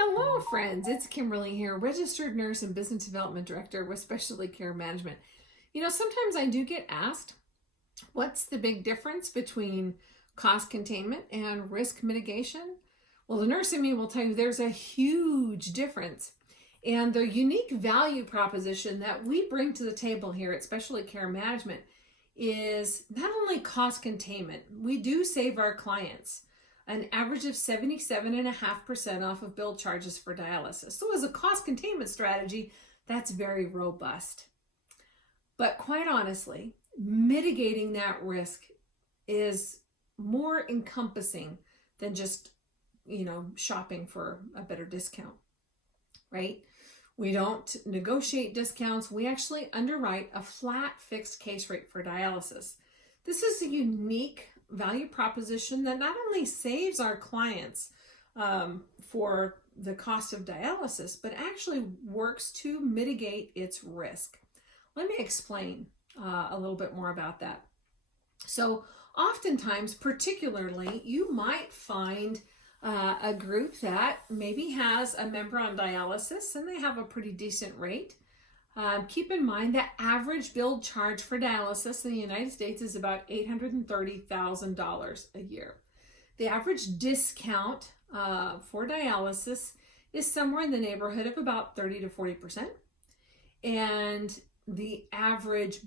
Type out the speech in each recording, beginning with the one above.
Hello, friends. It's Kimberly here, registered nurse and business development director with specialty care management. Sometimes I do get asked, what's the big difference between cost containment and risk mitigation? Well, the nurse in me will tell you there's a huge difference. And the unique value proposition that we bring to the table here at specialty care management is not only cost containment, we do save our clients an average of 77.5% off of bill charges for dialysis. So as a cost containment strategy, that's very robust. But quite honestly, mitigating that risk is more encompassing than just, shopping for a better discount, right? We don't negotiate discounts. We actually underwrite a flat fixed case rate for dialysis. This is a unique value proposition that not only saves our clients for the cost of dialysis, but actually works to mitigate its risk. Let me explain a little bit more about that. So oftentimes, particularly, you might find a group that maybe has a member on dialysis and they have a pretty decent rate. Keep in mind that average billed charge for dialysis in the United States is about $830,000 a year. The average discount for dialysis is somewhere in the neighborhood of about 30 to 40%. And the average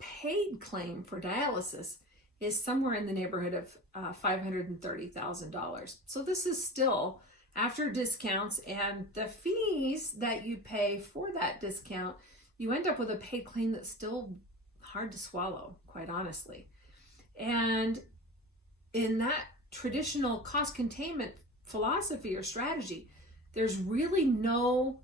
paid claim for dialysis is somewhere in the neighborhood of $530,000. So this is still, after discounts and the fees that you pay for that discount, you end up with a paid claim that's still hard to swallow, quite honestly. And in that traditional cost containment philosophy or strategy, there's really no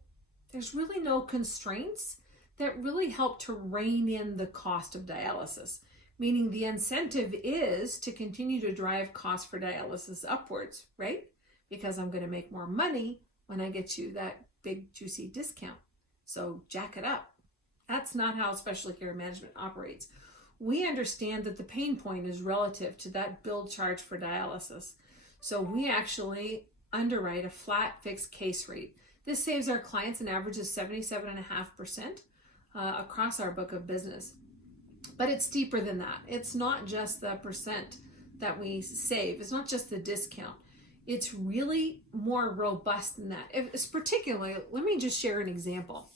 constraints that really help to rein in the cost of dialysis, meaning the incentive is to continue to drive costs for dialysis upwards, right? Because I'm going to make more money when I get you that big juicy discount. So jack it up. That's not how specialty care management operates. We understand that the pain point is relative to that bill charge for dialysis. So we actually underwrite a flat fixed case rate. This saves our clients an average of 77.5% across our book of business. But it's deeper than that. It's not just the percent that we save. It's not just the discount. It's really more robust than that. It's particularly, let me just share an example.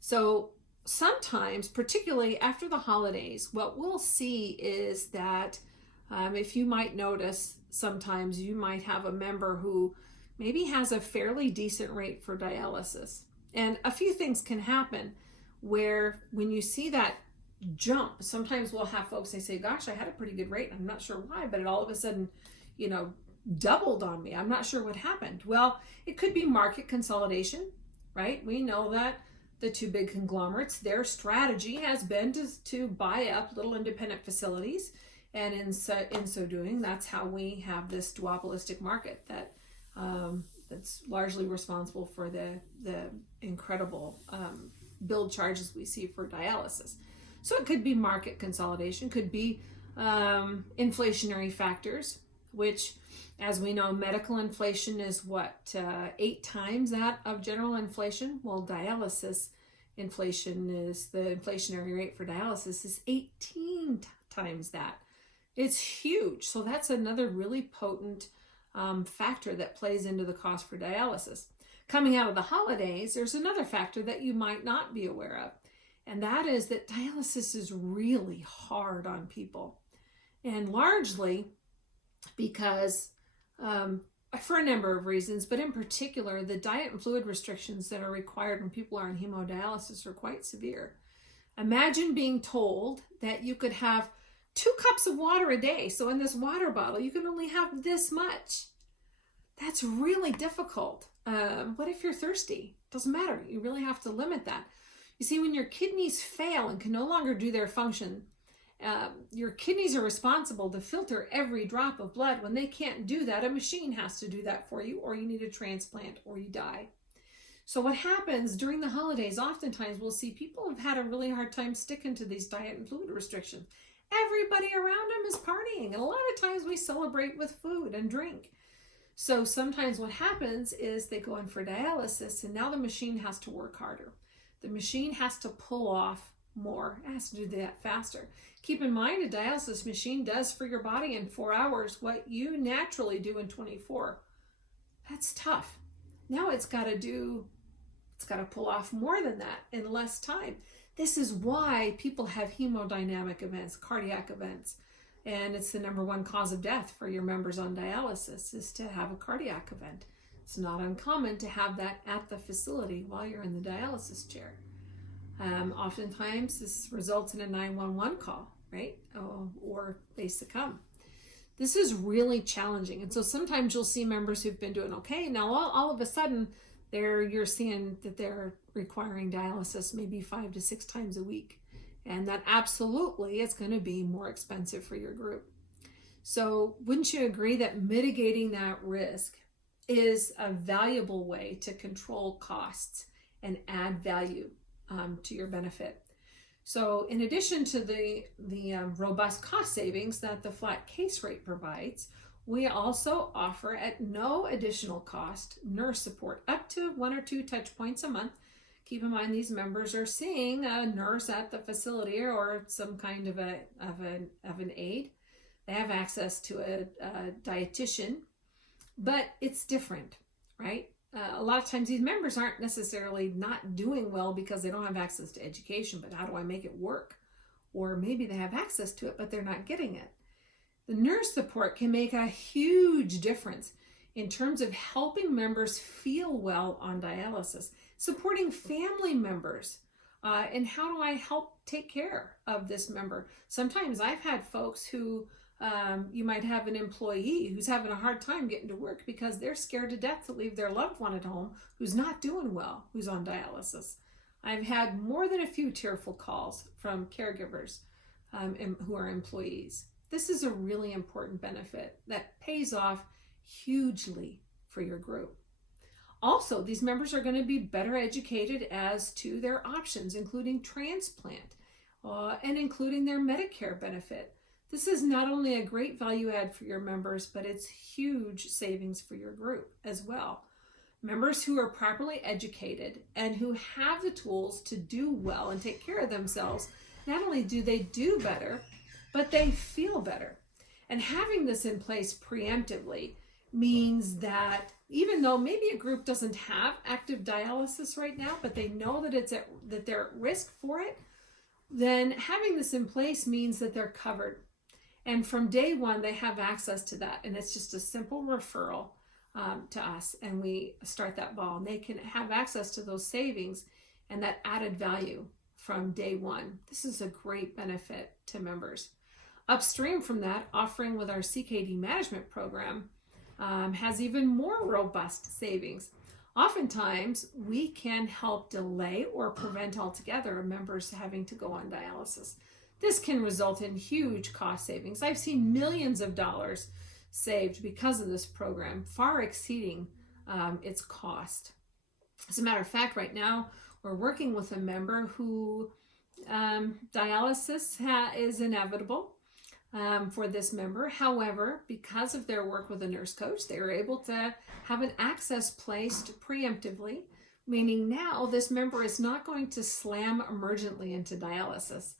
So sometimes, particularly after the holidays, what we'll see is that if you might notice, sometimes you might have a member who maybe has a fairly decent rate for dialysis. And a few things can happen where when you see that jump, sometimes we'll have folks, they say, gosh, I had a pretty good rate. I'm not sure why, but it all of a sudden, doubled on me. I'm not sure what happened. Well, it could be market consolidation, right? We know that the two big conglomerates, their strategy has been to buy up little independent facilities. And in so doing, that's how we have this duopolistic market that's largely responsible for the incredible bill charges we see for dialysis. So it could be market consolidation, could be inflationary factors, which, as we know, medical inflation is 8 times that of general inflation. Well, dialysis inflation is, the inflationary rate for dialysis is 18 times that. It's huge. So that's another really potent factor that plays into the cost for dialysis. Coming out of the holidays, there's another factor that you might not be aware of. And that is that dialysis is really hard on people. And largely because for a number of reasons, but in particular, the diet and fluid restrictions that are required when people are on hemodialysis are quite severe. Imagine being told that you could have 2 cups of water a day. So in this water bottle, you can only have this much. That's really difficult. What if you're thirsty? Doesn't matter. You really have to limit that. You see, when your kidneys fail and can no longer do their function, your kidneys are responsible to filter every drop of blood. When they can't do that, a machine has to do that for you, or you need a transplant, or you die. So what happens during the holidays, oftentimes we'll see people have had a really hard time sticking to these diet and fluid restrictions. Everybody around them is partying, and a lot of times we celebrate with food and drink. So sometimes what happens is they go in for dialysis and now the machine has to work harder. The machine has to pull off more. It has to do that faster. Keep in mind, a dialysis machine does for your body in 4 hours what you naturally do in 24. That's tough. Now it's got to pull off more than that in less time. This is why people have hemodynamic events, cardiac events. And it's the number one cause of death for your members on dialysis is to have a cardiac event. It's not uncommon to have that at the facility while you're in the dialysis chair. Oftentimes this results in a 911 call, right? Or they succumb. This is really challenging. And so sometimes you'll see members who've been doing okay. Now all of a sudden you're seeing that they're requiring dialysis maybe 5 to 6 times a week. And that absolutely is going to be more expensive for your group. So wouldn't you agree that mitigating that risk is a valuable way to control costs and add value to your benefit? So in addition to the robust cost savings that the flat case rate provides, we also offer at no additional cost nurse support up to 1 or 2 touch points a month. Keep in mind these members are seeing a nurse at the facility or some kind of an aide. They have access to a dietitian, but it's different, right? A lot of times these members aren't necessarily not doing well because they don't have access to education, but how do I make it work? Or maybe they have access to it, but they're not getting it. The nurse support can make a huge difference in terms of helping members feel well on dialysis, supporting family members, and how do I help take care of this member? Sometimes I've had folks who, you might have an employee who's having a hard time getting to work because they're scared to death to leave their loved one at home who's not doing well, who's on dialysis. I've had more than a few tearful calls from caregivers who are employees. This is a really important benefit that pays off hugely for your group. Also, these members are going to be better educated as to their options, including transplant and including their Medicare benefit. This is not only a great value add for your members, but it's huge savings for your group as well. Members who are properly educated and who have the tools to do well and take care of themselves, not only do they do better, but they feel better. And having this in place preemptively means that even though maybe a group doesn't have active dialysis right now, but they know that they're at risk for it, then having this in place means that they're covered. And from day one, they have access to that. And it's just a simple referral to us. And we start that ball. And they can have access to those savings and that added value from day one. This is a great benefit to members. Upstream from that, offering with our CKD management program has even more robust savings. Oftentimes, we can help delay or prevent altogether members having to go on dialysis. This can result in huge cost savings. I've seen millions of dollars saved because of this program, far exceeding its cost. As a matter of fact, right now, we're working with a member who dialysis is inevitable for this member. However, because of their work with a nurse coach, they were able to have an access placed preemptively, meaning now this member is not going to slam emergently into dialysis.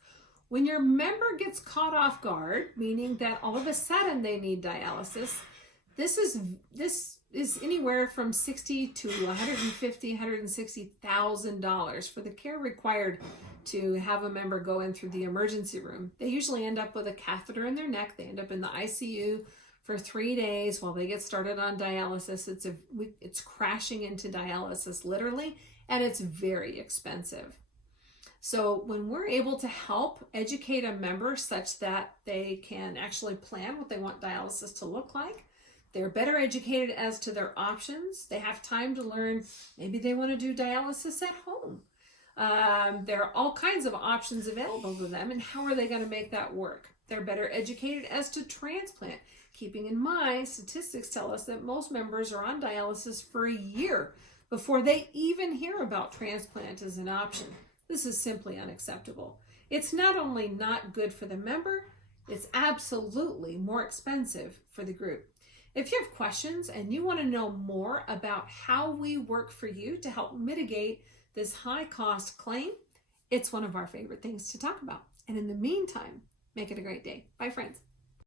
When your member gets caught off guard, meaning that all of a sudden they need dialysis, this is anywhere from $60,000 to $150,000, $160,000 for the care required to have a member go in through the emergency room. They usually end up with a catheter in their neck. They end up in the ICU for 3 days while they get started on dialysis. It's crashing into dialysis literally, and it's very expensive. So when we're able to help educate a member such that they can actually plan what they want dialysis to look like, they're better educated as to their options. They have time to learn, maybe they want to do dialysis at home. There are all kinds of options available to them, and how are they going to make that work? They're better educated as to transplant. Keeping in mind, statistics tell us that most members are on dialysis for a year before they even hear about transplant as an option. This is simply unacceptable. It's not only not good for the member, it's absolutely more expensive for the group. If you have questions and you want to know more about how we work for you to help mitigate this high cost claim, it's one of our favorite things to talk about. And in the meantime, make it a great day. Bye, friends.